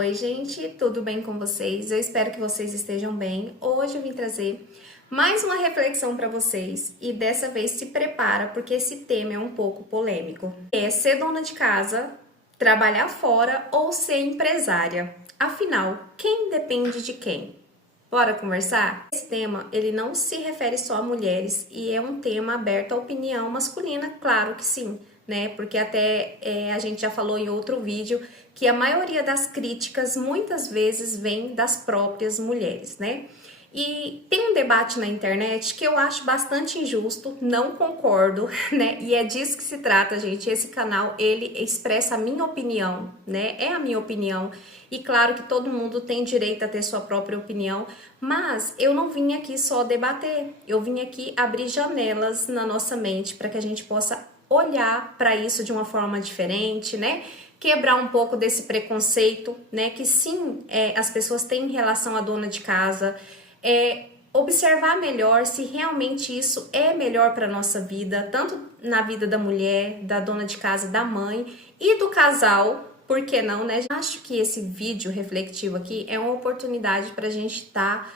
Oi, gente, tudo bem com vocês? Eu espero que vocês estejam bem. Hoje eu vim trazer mais uma reflexão para vocês e dessa vez se prepara porque esse tema é um pouco polêmico. É ser dona de casa, trabalhar fora ou ser empresária? Afinal, quem depende de quem? Bora conversar? Esse tema, ele não se refere só a mulheres e é um tema aberto à opinião masculina, claro que sim, né? Porque até a gente já falou em outro vídeo que a maioria das críticas muitas vezes vem das próprias mulheres, né? E tem um debate na internet que eu acho bastante injusto, não concordo, né? E é disso que se trata, gente. Esse canal, ele expressa a minha opinião, né? É a minha opinião. E claro que todo mundo tem direito a ter sua própria opinião, mas eu não vim aqui só debater. Eu vim aqui abrir janelas na nossa mente para que a gente possa olhar para isso de uma forma diferente, né? Quebrar um pouco desse preconceito, né? Que sim, as pessoas têm em relação à dona de casa. Observar melhor se realmente isso é melhor para nossa vida, tanto na vida da mulher, da dona de casa, da mãe e do casal. Por que não, né? Acho que esse vídeo reflexivo aqui é uma oportunidade para a gente estar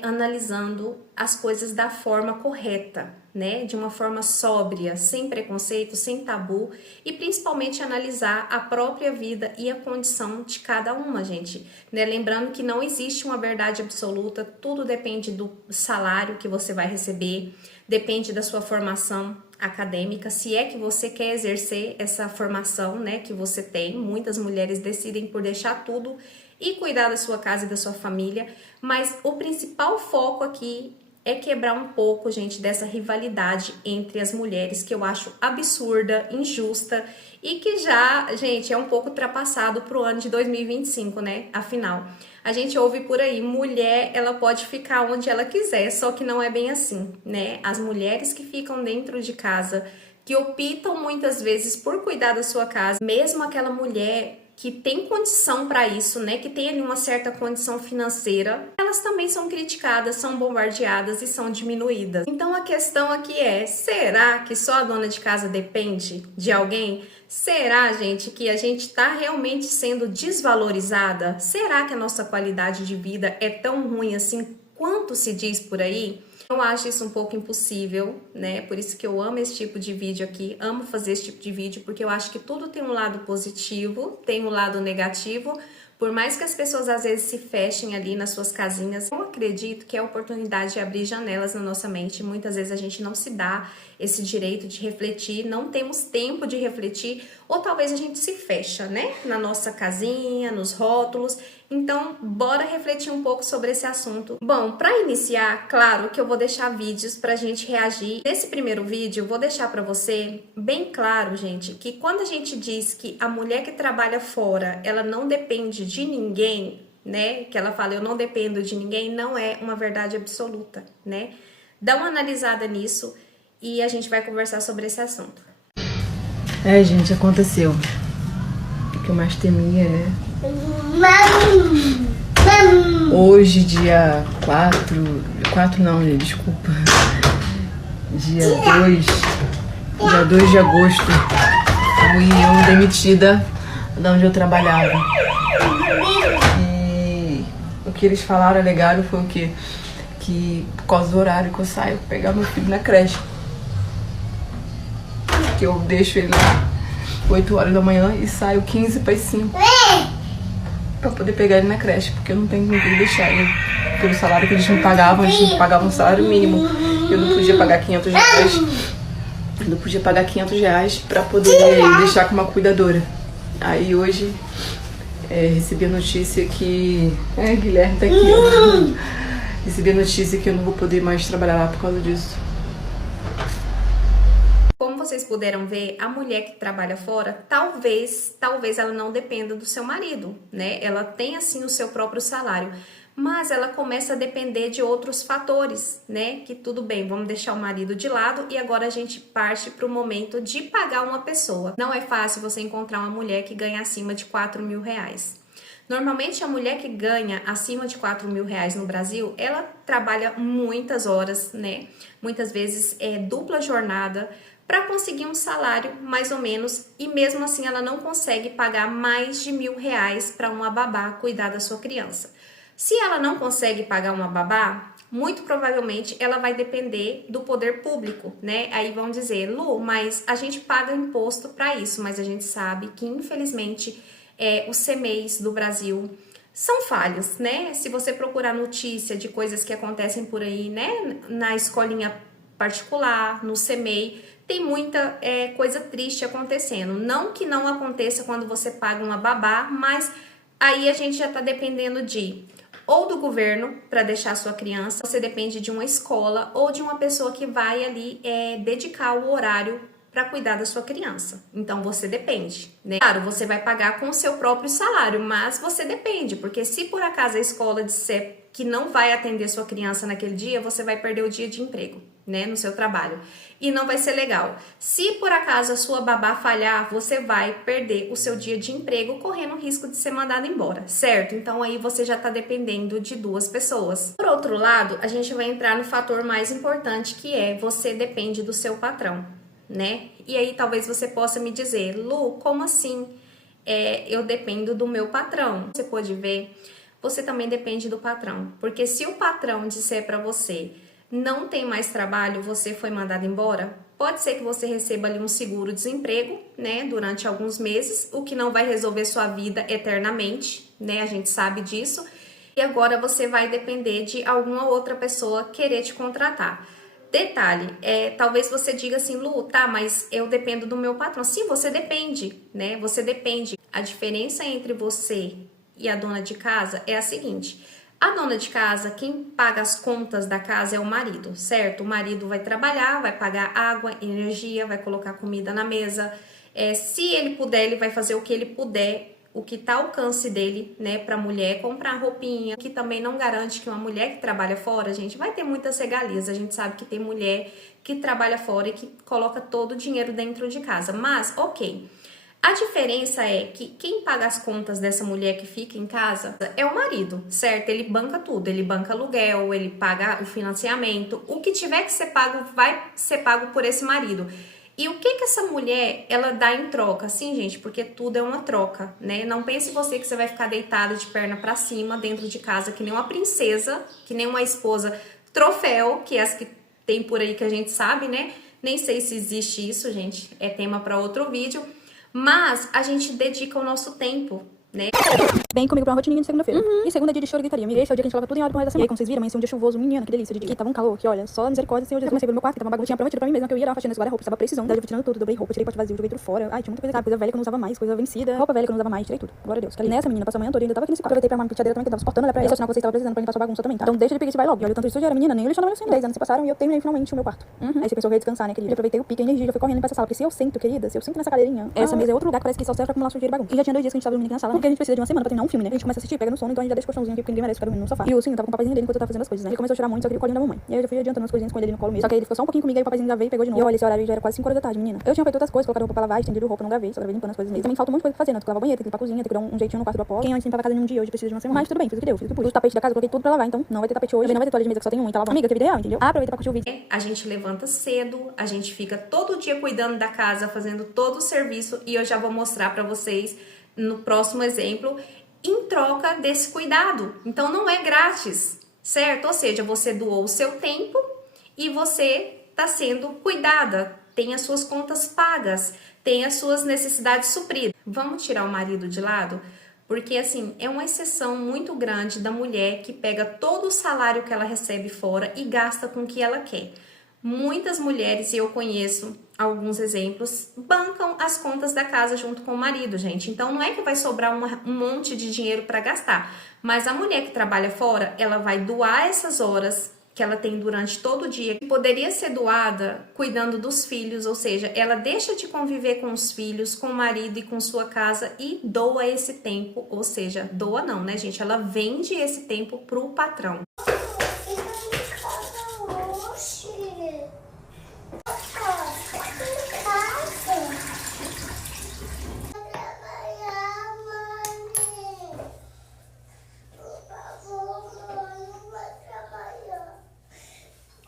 analisando as coisas da forma correta, né? De uma forma sóbria, sem preconceito, sem tabu e principalmente analisar a própria vida e a condição de cada uma, gente, né? Lembrando que não existe uma verdade absoluta, tudo depende do salário que você vai receber, depende da sua formação acadêmica, se é que você quer exercer essa formação, né, que você tem. Muitas mulheres decidem por deixar tudo e cuidar da sua casa e da sua família, mas o principal foco aqui é quebrar um pouco, gente, dessa rivalidade entre as mulheres, que eu acho absurda, injusta e que já, gente, é um pouco ultrapassado pro ano de 2025, né? Afinal, a gente ouve por aí, mulher, ela pode ficar onde ela quiser, só que não é bem assim, né? As mulheres que ficam dentro de casa, que optam muitas vezes por cuidar da sua casa, mesmo aquela mulher que tem condição para isso, né, que tem ali uma certa condição financeira, elas também são criticadas, são bombardeadas e são diminuídas. Então a questão aqui é, será que só a dona de casa depende de alguém? Será, gente, que a gente está realmente sendo desvalorizada? Será que a nossa qualidade de vida é tão ruim assim quanto se diz por aí? Eu acho isso um pouco impossível, né? Por isso que eu amo esse tipo de vídeo aqui, amo fazer esse tipo de vídeo, porque eu acho que tudo tem um lado positivo, tem um lado negativo. Por mais que as pessoas às vezes se fechem ali nas suas casinhas, eu acredito que é a oportunidade de abrir janelas na nossa mente. Muitas vezes a gente não se dá esse direito de refletir, não temos tempo de refletir, ou talvez a gente se fecha, né? Na nossa casinha, nos rótulos. Então, bora refletir um pouco sobre esse assunto. Bom, para iniciar, claro que eu vou deixar vídeos pra gente reagir. Nesse primeiro vídeo, eu vou deixar para você bem claro, gente, que quando a gente diz que a mulher que trabalha fora, ela não depende de ninguém, né? Que ela fala, eu não dependo de ninguém, não é uma verdade absoluta, né? Dá uma analisada nisso e a gente vai conversar sobre esse assunto. Gente, aconteceu. O que eu mais temia é... Hoje, dia 4 não, desculpa. Dia 2 de agosto, fui eu demitida de onde eu trabalhava. E o que eles falaram, alegaram, foi o quê? Que por causa do horário que eu saio, pegar meu filho na creche. Que eu deixo ele lá 8 horas da manhã e saio 15 para as 5 pra poder pegar ele na creche, porque eu não tenho com quem deixar ele. Pelo salário que eles me pagavam, eles me pagavam um salário mínimo. Eu não podia pagar 500 reais. Eu não podia pagar 500 reais pra poder deixar com uma cuidadora. Aí hoje recebi a notícia que... Guilherme tá aqui, ó. Recebi a notícia que eu não vou poder mais trabalhar lá por causa disso. Como vocês puderam ver, a mulher que trabalha fora, talvez ela não dependa do seu marido, né? Ela tem, assim, o seu próprio salário, mas ela começa a depender de outros fatores, né? Que tudo bem, vamos deixar o marido de lado e agora a gente parte para o momento de pagar uma pessoa. Não é fácil você encontrar uma mulher que ganha acima de 4 mil reais. Normalmente a mulher que ganha acima de 4 mil reais no Brasil, ela trabalha muitas horas, né? Muitas vezes é dupla jornada, para conseguir um salário mais ou menos, e mesmo assim ela não consegue pagar mais de R$ 1.000 para uma babá cuidar da sua criança. Se ela não consegue pagar uma babá, muito provavelmente ela vai depender do poder público, né? Aí vão dizer, Lu, mas a gente paga imposto para isso, mas a gente sabe que infelizmente os CMEs do Brasil são falhos, né? Se você procurar notícia de coisas que acontecem por aí, né? Na escolinha particular, no CMEI, tem muita coisa triste acontecendo. Não que não aconteça quando você paga uma babá, mas aí a gente já tá dependendo ou do governo para deixar a sua criança, você depende de uma escola ou de uma pessoa que vai ali dedicar o horário para cuidar da sua criança. Então você depende, né? Claro, você vai pagar com o seu próprio salário, mas você depende, porque se por acaso a escola disser que não vai atender sua criança naquele dia, você vai perder o dia de emprego, né, no seu trabalho. E não vai ser legal. Se por acaso a sua babá falhar, você vai perder o seu dia de emprego, correndo o risco de ser mandado embora, certo? Então aí você já tá dependendo de duas pessoas. Por outro lado, a gente vai entrar no fator mais importante, que é você depende do seu patrão, né? E aí talvez você possa me dizer, Lu, como assim eu dependo do meu patrão? Você pode ver, você também depende do patrão, porque se o patrão disser para você não tem mais trabalho, você foi mandado embora, pode ser que você receba ali um seguro-desemprego, né, durante alguns meses, o que não vai resolver sua vida eternamente, né, a gente sabe disso, e agora você vai depender de alguma outra pessoa querer te contratar. Detalhe, talvez você diga assim, Lu, tá, mas eu dependo do meu patrão. Sim, você depende, né? Você depende. A diferença entre você e a dona de casa é a seguinte: a dona de casa, quem paga as contas da casa é o marido, certo? O marido vai trabalhar, vai pagar água, energia, vai colocar comida na mesa. Se ele puder, ele vai fazer o que ele puder, o que tá ao alcance dele, né, pra mulher comprar roupinha, que também não garante que uma mulher que trabalha fora, gente, vai ter muitas regalias. A gente sabe que tem mulher que trabalha fora e que coloca todo o dinheiro dentro de casa, mas ok. A diferença é que quem paga as contas dessa mulher que fica em casa é o marido, certo? Ele banca tudo, ele banca aluguel, ele paga o financiamento, o que tiver que ser pago vai ser pago por esse marido. E o que essa mulher, ela dá em troca? Sim, gente, porque tudo é uma troca, né? Não pense você que você vai ficar deitada de perna pra cima dentro de casa que nem uma princesa, que nem uma esposa troféu, que é as que tem por aí que a gente sabe, né? Nem sei se existe isso, gente, é tema para outro vídeo. Mas a gente dedica o nosso tempo, né? Vem comigo pra uma rotininha de segunda-feira. E segunda é dia de choro e gritaria. Esse é o dia que a gente lava tudo em ordem pro resto da semana. E aí, como vocês viram, amanheceu um dia chuvoso, menina, que delícia de dia. E tava um calor que, olha, só misericórdia, Senhor Jesus. Eu comecei pelo meu quarto, que tava uma bagunça. Eu tinha prometido pra mim mesma que eu ia dar uma faxina nesse guarda-roupa. Tava precisando. Daí eu fui tirando tudo, dobrei roupa, tirei pote vazio, joguei tudo fora. Ai, tinha muita coisa, sabe? Coisa velha que eu não usava mais, coisa vencida. Roupa velha que eu não usava mais, tirei tudo. Glória a Deus. Que ali nessa, menina, passou a manhã toda, ainda tava aqui nesse quarto. Aproveitei pra uma penteadeira também, que eu tava suportando, olha pra ela. Esse é o sinal que vocês estavam precisando pra limpar sua bagunça também, tá? Então deixa de preguiça e vai logo. E olha o tanto de sujeira, menina, nem o lixo não merecendo. 10 anos se passaram e eu terminei finalmente o meu quarto. Aí você pensou que eu ia descansar, né, querida? Eu aproveitei o pique, a energia, já fui correndo pra essa sala. Porque se eu sento, querida, se eu sento nessa cadeirinha, essa mesa é outro lugar que parece que só serve pra acumular sujeira e bagunça. E já tinha 2 dias que a gente tava dormindo aqui na sala, porque a gente precisa de uma semana pra terminar um filme, né? A gente começa a assistir, pega no sono, então a gente já deixa o colchãozinho aqui, porque ninguém merece ficar dormindo no sofá. E o Ursinho tava com o papazinho dele enquanto eu tava fazendo as coisas, né? Ele começou a chorar muito, só queria o colinho da mamãe. E aí eu já fui adiantando umas coisinhas com ele no colo mesmo. Só que aí ele ficou só um pouquinho comigo, aí o papazinho já veio e pegou de novo. E olha, esse horário já era quase 5 horas da tarde, menina. Eu tinha feito outras coisas, colocado roupa pra lavar, estendido roupa, não gravei, só gravei limpando as coisas mesmo. E também falta um monte de coisa pra fazer, né? Tem que lavar banheiro, tem que limpar a cozinha, tem que dar um jeitinho no quarto do Apolo. Quem antes limpava a casa em um dia, hoje precisa de uma semana. Mas tudo bem, fiz o que deu, fiz o que pude. Os tapetes da casa, coloquei tudo pra lavar, então não vai ter tapete hoje. Também não vai ter toalha de mesa que só tem um, e tá lavando. Amiga, que vida ideal, entendeu? Aproveita pra curtir o vídeo. A gente levanta cedo, a gente fica todo dia cuidando da casa, fazendo todo o serviço, e eu já vou mostrar pra vocês no próximo exemplo, em troca desse cuidado. Então não é grátis, certo? Ou seja, você doou o seu tempo e você tá sendo cuidada, tem as suas contas pagas, tem as suas necessidades supridas. Vamos tirar o marido de lado? Porque, assim, é uma exceção muito grande da mulher que pega todo o salário que ela recebe fora e gasta com o que ela quer. Muitas mulheres, e eu conheço alguns exemplos, bancam as contas da casa junto com o marido, gente. Então, não é que vai sobrar um monte de dinheiro para gastar. Mas a mulher que trabalha fora, ela vai doar essas horas que ela tem durante todo o dia, que poderia ser doada cuidando dos filhos, ou seja, ela deixa de conviver com os filhos, com o marido e com sua casa e doa esse tempo, ou seja, doa não, né, gente? Ela vende esse tempo pro patrão.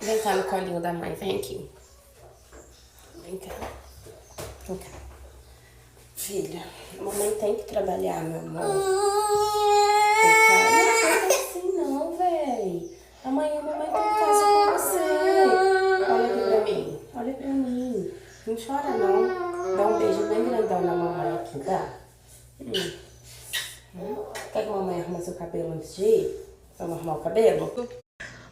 Vem cá no colinho da mãe, vem aqui. Vem cá. Filha, a mamãe tem que trabalhar, meu amor. Não é assim não, véi. Amanhã a mamãe tá em casa com você. Olha aqui pra mim. Olha pra mim. Não chora não. Dá um beijo bem grandão na mamãe aqui, dá? Quer que a mamãe arruma seu cabelo antes de ir? Vamos arrumar o cabelo?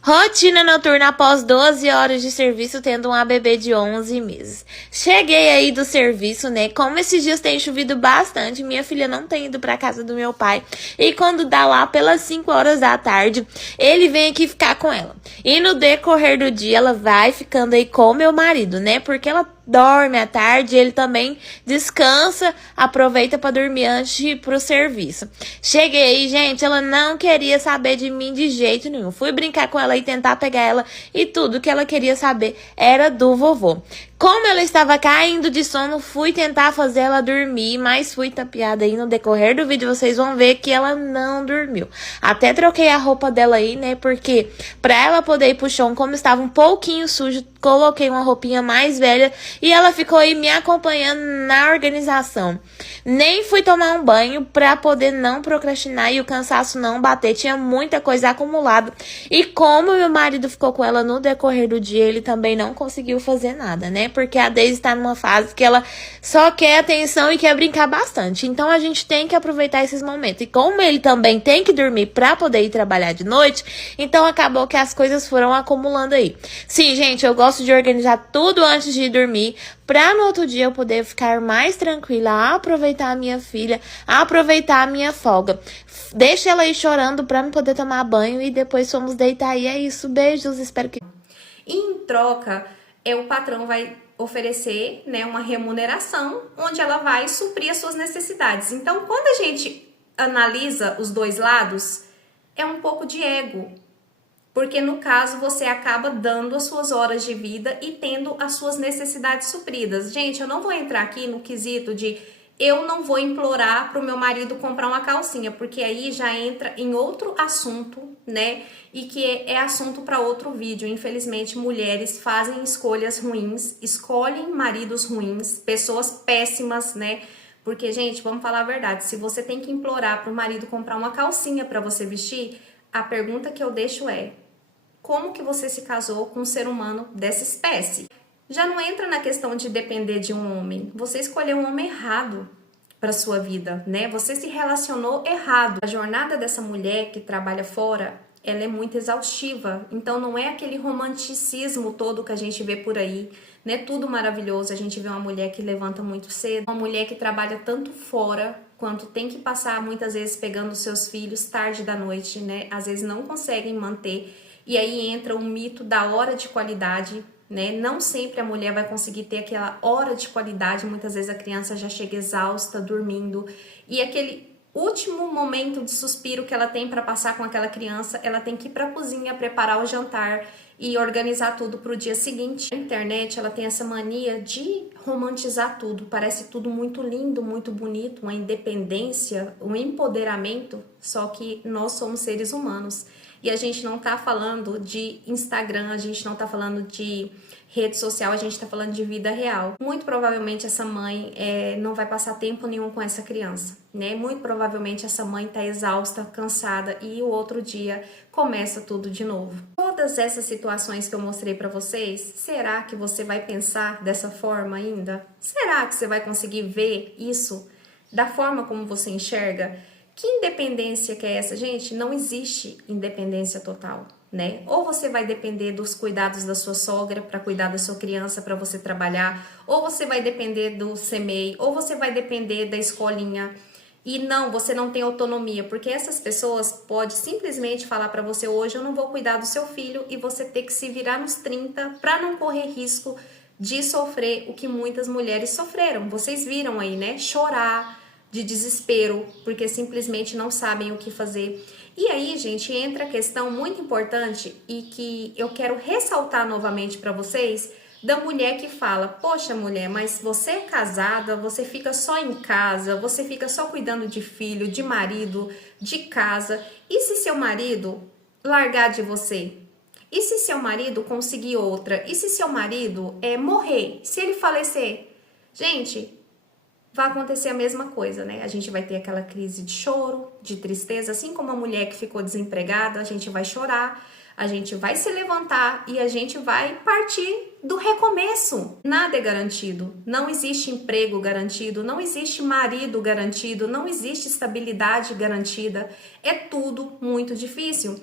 Rotina noturna após 12 horas de serviço, tendo uma bebê de 11 meses. Cheguei aí do serviço, né? Como esses dias tem chovido bastante, minha filha não tem ido pra casa do meu pai. E quando dá lá pelas 5 horas da tarde, ele vem aqui ficar com ela. E no decorrer do dia, ela vai ficando aí com meu marido, né? Porque ela dorme à tarde, ele também descansa, aproveita para dormir antes de ir pro serviço. Cheguei, gente, ela não queria saber de mim de jeito nenhum. Fui brincar com ela e tentar pegar ela e tudo que ela queria saber era do vovô. Como ela estava caindo de sono, fui tentar fazer ela dormir, mas fui tapeada aí no decorrer do vídeo, vocês vão ver que ela não dormiu. Até troquei a roupa dela aí, né, porque pra ela poder ir pro chão, como estava um pouquinho sujo, coloquei uma roupinha mais velha e ela ficou aí me acompanhando na organização. Nem fui tomar um banho pra poder não procrastinar e o cansaço não bater, tinha muita coisa acumulada. E como meu marido ficou com ela no decorrer do dia, ele também não conseguiu fazer nada, né? Porque a Daisy tá numa fase que ela só quer atenção e quer brincar bastante. Então a gente tem que aproveitar esses momentos. E como ele também tem que dormir pra poder ir trabalhar de noite, então acabou que as coisas foram acumulando aí. Sim, gente, eu gosto de organizar tudo antes de ir dormir, pra no outro dia eu poder ficar mais tranquila, aproveitar a minha filha, aproveitar a minha folga. Deixa ela aí chorando pra me poder tomar banho e depois fomos deitar. E é isso, beijos, espero que... Em troca, o patrão vai oferecer, né, uma remuneração onde ela vai suprir as suas necessidades. Então, quando a gente analisa os dois lados, é um pouco de ego. Porque no caso você acaba dando as suas horas de vida e tendo as suas necessidades supridas. Gente, eu não vou entrar aqui no quesito de eu não vou implorar para o meu marido comprar uma calcinha, porque aí já entra em outro assunto, né? E que é assunto para outro vídeo. Infelizmente, mulheres fazem escolhas ruins, escolhem maridos ruins, pessoas péssimas, né? Porque, gente, vamos falar a verdade, se você tem que implorar para o marido comprar uma calcinha para você vestir, a pergunta que eu deixo é: como que você se casou com um ser humano dessa espécie? Já não entra na questão de depender de um homem. Você escolheu um homem errado para sua vida, né? Você se relacionou errado. A jornada dessa mulher que trabalha fora, ela é muito exaustiva. Então não é aquele romanticismo todo que a gente vê por aí, né? Tudo maravilhoso. A gente vê uma mulher que levanta muito cedo, uma mulher que trabalha tanto fora quanto tem que passar muitas vezes pegando seus filhos tarde da noite, né? Às vezes não conseguem manter. E aí entra o mito da hora de qualidade, né? Não sempre a mulher vai conseguir ter aquela hora de qualidade, muitas vezes a criança já chega exausta, dormindo, e aquele último momento de suspiro que ela tem para passar com aquela criança, ela tem que ir para a cozinha, preparar o jantar e organizar tudo para o dia seguinte. A internet, ela tem essa mania de romantizar tudo, parece tudo muito lindo, muito bonito, uma independência, um empoderamento, só que nós somos seres humanos. E a gente não tá falando de Instagram, a gente não tá falando de rede social, a gente tá falando de vida real. Muito provavelmente essa mãe não vai passar tempo nenhum com essa criança, né? Muito provavelmente essa mãe tá exausta, cansada e o outro dia começa tudo de novo. Todas essas situações que eu mostrei pra vocês, será que você vai pensar dessa forma ainda? Será que você vai conseguir ver isso da forma como você enxerga? Que independência que é essa? Gente, não existe independência total, né? Ou você vai depender dos cuidados da sua sogra para cuidar da sua criança, para você trabalhar, ou você vai depender do CMEI, ou você vai depender da escolinha. E não, você não tem autonomia, porque essas pessoas podem simplesmente falar para você: hoje eu não vou cuidar do seu filho, e você ter que se virar nos 30 para não correr risco de sofrer o que muitas mulheres sofreram. Vocês viram aí, né? Chorar de desespero, porque simplesmente não sabem o que fazer. E aí, gente, entra a questão muito importante e que eu quero ressaltar novamente para vocês, da mulher que fala: poxa, mulher, mas você é casada, você fica só em casa, você fica só cuidando de filho, de marido, de casa. E se seu marido largar de você? E se seu marido conseguir outra? E se seu marido morrer? Se ele falecer? gente, vai acontecer a mesma coisa, né? A gente vai ter aquela crise de choro, de tristeza, assim como a mulher que ficou desempregada, a gente vai chorar, a gente vai se levantar e a gente vai partir do recomeço. Nada é garantido, não existe emprego garantido, não existe marido garantido, não existe estabilidade garantida, é tudo muito difícil.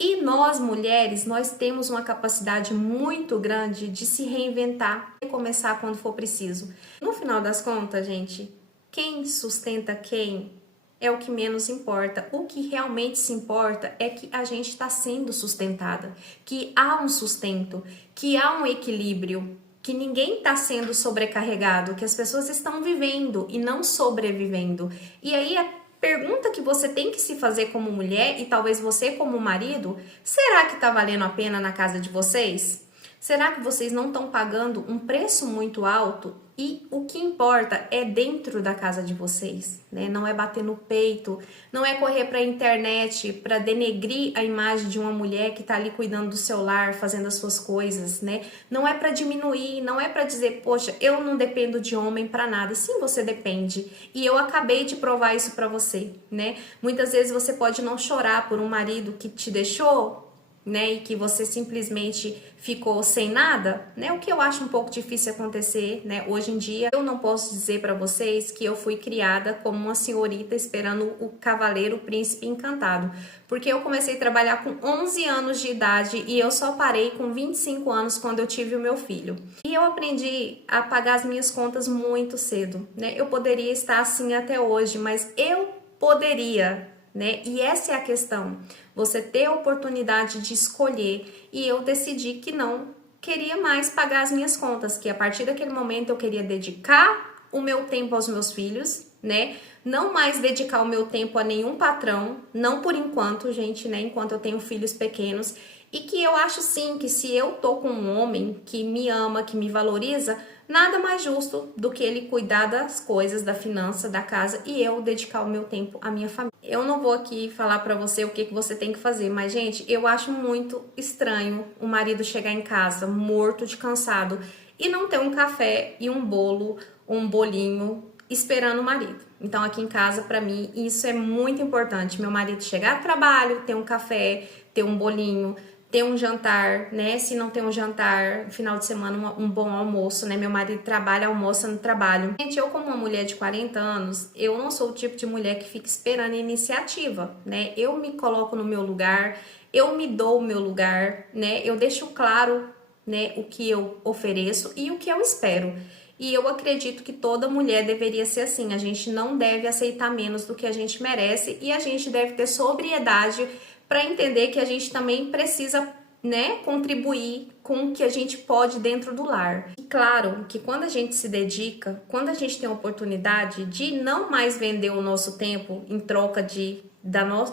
E nós, mulheres, nós temos uma capacidade muito grande de se reinventar e começar quando for preciso. No final das contas, gente, quem sustenta quem é o que menos importa. O que realmente se importa é que a gente está sendo sustentada, que há um sustento, que há um equilíbrio, que ninguém está sendo sobrecarregado, que as pessoas estão vivendo e não sobrevivendo. E aí a pergunta que você tem que se fazer como mulher e talvez você como marido, será que tá valendo a pena na casa de vocês? Será que vocês não estão pagando um preço muito alto? E o que importa é dentro da casa de vocês, né? Não é bater no peito, não é correr para a internet para denegrir a imagem de uma mulher que tá ali cuidando do seu lar, fazendo as suas coisas, né? Não é para diminuir, não é para dizer, poxa, eu não dependo de homem para nada. Sim, você depende. E eu acabei de provar isso para você, né? Muitas vezes você pode não chorar por um marido que te deixou, né, e que você simplesmente ficou sem nada, né, o que eu acho um pouco difícil acontecer, né, hoje em dia. Eu não posso dizer para vocês que eu fui criada como uma senhorita esperando o cavaleiro, o príncipe encantado, porque eu comecei a trabalhar com 11 anos de idade e eu só parei com 25 anos quando eu tive o meu filho. E eu aprendi a pagar as minhas contas muito cedo, né, eu poderia estar assim até hoje, mas eu poderia, né? E essa é a questão, você ter a oportunidade de escolher, e eu decidi que não queria mais pagar as minhas contas, que a partir daquele momento eu queria dedicar o meu tempo aos meus filhos, né? Não mais dedicar o meu tempo a nenhum patrão, não por enquanto, gente, né? Enquanto eu tenho filhos pequenos, e que eu acho sim que se eu tô com um homem que me ama, que me valoriza, nada mais justo do que ele cuidar das coisas, da finança, da casa e eu dedicar o meu tempo à minha família. Eu não vou aqui falar pra você o que você tem que fazer, mas gente, eu acho muito estranho o marido chegar em casa morto de cansado e não ter um café e um bolo, um bolinho esperando o marido. Então aqui em casa, pra mim, isso é muito importante. Meu marido chegar do trabalho, ter um café, ter um bolinho, ter um jantar, né? Se não tem um jantar, no final de semana, um bom almoço, né? Meu marido trabalha, almoça no trabalho. Gente, eu como uma mulher de 40 anos, eu não sou o tipo de mulher que fica esperando iniciativa, né? Eu me coloco no meu lugar, eu me dou o meu lugar, né? Eu deixo claro, né, o que eu ofereço e o que eu espero. E eu acredito que toda mulher deveria ser assim. A gente não deve aceitar menos do que a gente merece e a gente deve ter sobriedade para entender que a gente também precisa, né, contribuir com o que a gente pode dentro do lar. E claro que quando a gente se dedica, quando a gente tem a oportunidade de não mais vender o nosso tempo em troca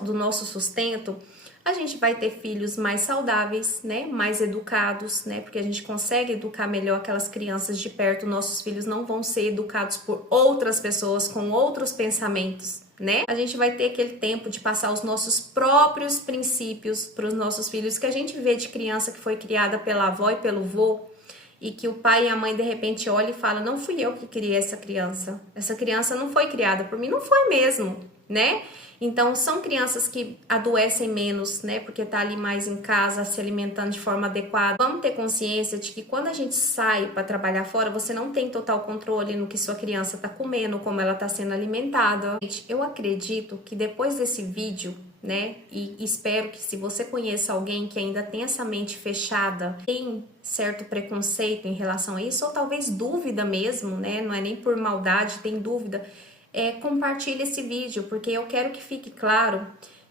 do nosso sustento, a gente vai ter filhos mais saudáveis, né, mais educados, né, porque a gente consegue educar melhor aquelas crianças de perto. Nossos filhos não vão ser educados por outras pessoas com outros pensamentos, né? A gente vai ter aquele tempo de passar os nossos próprios princípios para os nossos filhos, que a gente vê de criança que foi criada pela avó e pelo vô, e que o pai e a mãe de repente olham e falam, não fui eu que criei essa criança não foi criada por mim, não foi mesmo, né? Então são crianças que adoecem menos, né? Porque tá ali mais em casa, se alimentando de forma adequada. Vamos ter consciência de que quando a gente sai para trabalhar fora, você não tem total controle no que sua criança tá comendo, como ela tá sendo alimentada. Gente, eu acredito que depois desse vídeo, né? E espero que se você conheça alguém que ainda tem essa mente fechada, tem certo preconceito em relação a isso, ou talvez dúvida mesmo, né? Não é nem por maldade, tem dúvida. Compartilhe esse vídeo, porque eu quero que fique claro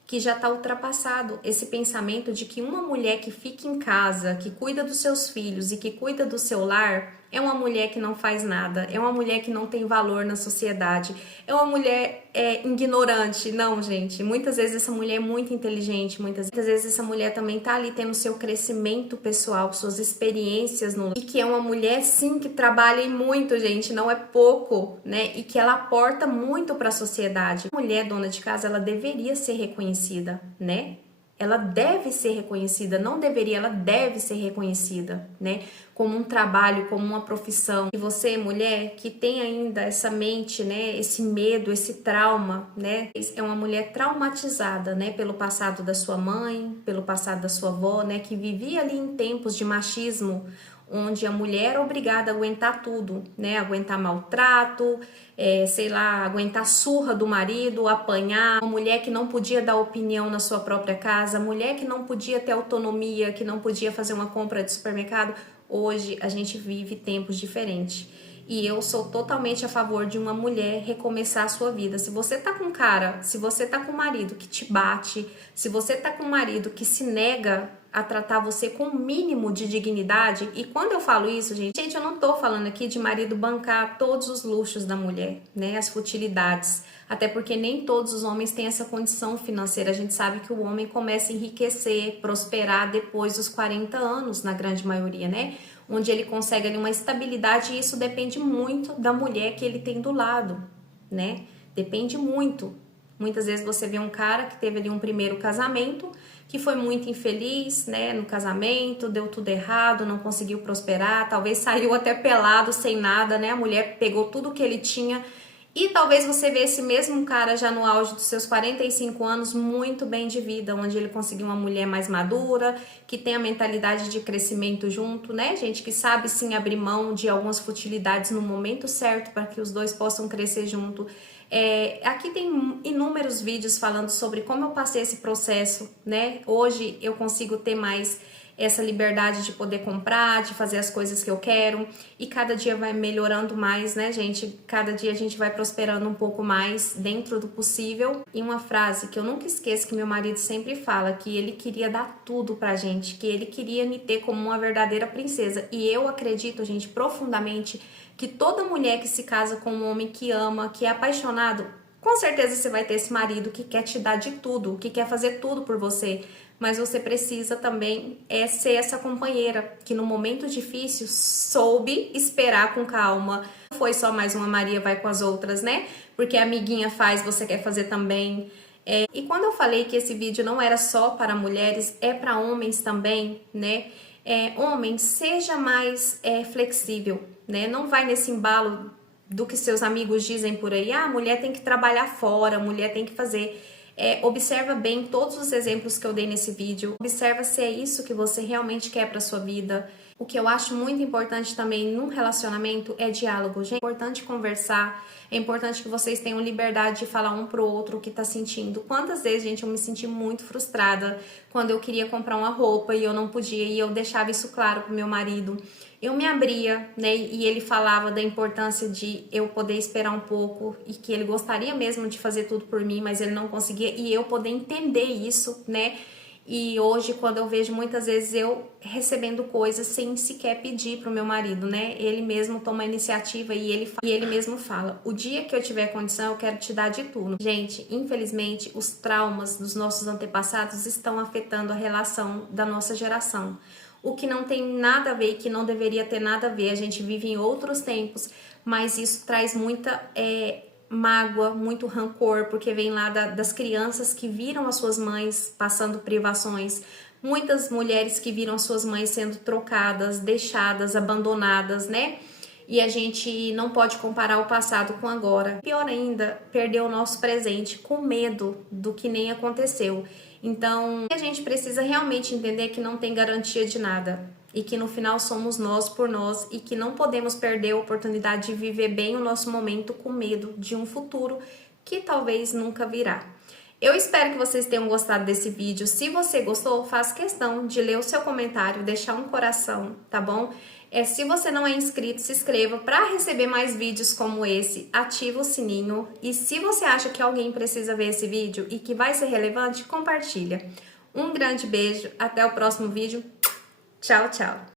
que já está ultrapassado esse pensamento de que uma mulher que fica em casa, que cuida dos seus filhos e que cuida do seu lar, é uma mulher que não faz nada, é uma mulher que não tem valor na sociedade, é uma mulher ignorante. Não, gente, muitas vezes essa mulher é muito inteligente, muitas vezes essa mulher também tá ali tendo seu crescimento pessoal, suas experiências e que é uma mulher sim que trabalha e muito, gente, não é pouco, né? E que ela aporta muito para a sociedade. A mulher dona de casa, ela deveria ser reconhecida, né? ela deve ser reconhecida, não deveria, ela deve ser reconhecida, né? Como um trabalho, como uma profissão. E você, mulher, que tem ainda essa mente, né? Esse medo, esse trauma, né? É uma mulher traumatizada, né? Pelo passado da sua mãe, pelo passado da sua avó, né? Que vivia ali em tempos de machismo, onde a mulher era obrigada a aguentar tudo, né? Aguentar maltrato, sei lá, aguentar surra do marido, apanhar, uma mulher que não podia dar opinião na sua própria casa, mulher que não podia ter autonomia, que não podia fazer uma compra de supermercado. Hoje a gente vive tempos diferentes. E eu sou totalmente a favor de uma mulher recomeçar a sua vida. Se você tá com um cara, se você tá com um marido que te bate, se você tá com um marido que se nega a tratar você com o mínimo de dignidade, e quando eu falo isso, gente, eu não tô falando aqui de marido bancar todos os luxos da mulher, né, as futilidades, até porque nem todos os homens têm essa condição financeira. A gente sabe que o homem começa a enriquecer, prosperar depois dos 40 anos, na grande maioria, né, onde ele consegue ali uma estabilidade, e isso depende muito da mulher que ele tem do lado, né, depende muito. Muitas vezes você vê um cara que teve ali um primeiro casamento, que foi muito infeliz, né, no casamento, deu tudo errado, não conseguiu prosperar, talvez saiu até pelado, sem nada, né, a mulher pegou tudo que ele tinha, e talvez você vê esse mesmo cara já no auge dos seus 45 anos, muito bem de vida, onde ele conseguiu uma mulher mais madura, que tem a mentalidade de crescimento junto, né, gente, que sabe sim abrir mão de algumas futilidades no momento certo, para que os dois possam crescer junto. Aqui tem inúmeros vídeos falando sobre como eu passei esse processo, né? Hoje eu consigo ter mais essa liberdade de poder comprar, de fazer as coisas que eu quero, e cada dia vai melhorando mais, né, gente? Cada dia a gente vai prosperando um pouco mais dentro do possível. E uma frase que eu nunca esqueço, que meu marido sempre fala, que ele queria dar tudo pra gente, que ele queria me ter como uma verdadeira princesa. E eu acredito, gente, profundamente, que toda mulher que se casa com um homem que ama, que é apaixonado, com certeza você vai ter esse marido que quer te dar de tudo, que quer fazer tudo por você, mas você precisa também ser essa companheira que no momento difícil soube esperar com calma. Não foi só mais uma Maria vai com as outras, né? Porque a amiguinha faz, você quer fazer também. E quando eu falei que esse vídeo não era só para mulheres, é para homens também, né? Homem, seja mais flexível, né? Não vai nesse embalo do que seus amigos dizem por aí. Ah, mulher tem que trabalhar fora, mulher tem que fazer. Observa bem todos os exemplos que eu dei nesse vídeo. Observa se é isso que você realmente quer para sua vida. O que eu acho muito importante também num relacionamento é diálogo, gente. É importante conversar, é importante que vocês tenham liberdade de falar um pro outro o que tá sentindo. Quantas vezes, gente, eu me senti muito frustrada quando eu queria comprar uma roupa e eu não podia, e eu deixava isso claro pro meu marido. Eu me abria, né, e ele falava da importância de eu poder esperar um pouco e que ele gostaria mesmo de fazer tudo por mim, mas ele não conseguia, e eu poder entender isso, né. E hoje, quando eu vejo muitas vezes eu recebendo coisas sem sequer pedir pro meu marido, né? Ele mesmo toma a iniciativa e ele mesmo fala: o dia que eu tiver condição, eu quero te dar de tudo. Gente, infelizmente, os traumas dos nossos antepassados estão afetando a relação da nossa geração. O que não tem nada a ver e que não deveria ter nada a ver. A gente vive em outros tempos, mas isso traz muita mágoa, muito rancor, porque vem lá das crianças que viram as suas mães passando privações, muitas mulheres que viram as suas mães sendo trocadas, deixadas, abandonadas, né? E a gente não pode comparar o passado com agora. Pior ainda, perder o nosso presente com medo do que nem aconteceu. Então, a gente precisa realmente entender que não tem garantia de nada. E que no final somos nós por nós, e que não podemos perder a oportunidade de viver bem o nosso momento com medo de um futuro que talvez nunca virá. Eu espero que vocês tenham gostado desse vídeo. Se você gostou, faça questão de ler o seu comentário, deixar um coração, tá bom? Se você não é inscrito, se inscreva para receber mais vídeos como esse, ativa o sininho, e se você acha que alguém precisa ver esse vídeo e que vai ser relevante, compartilha. Um grande beijo, até o próximo vídeo. Tchau, tchau!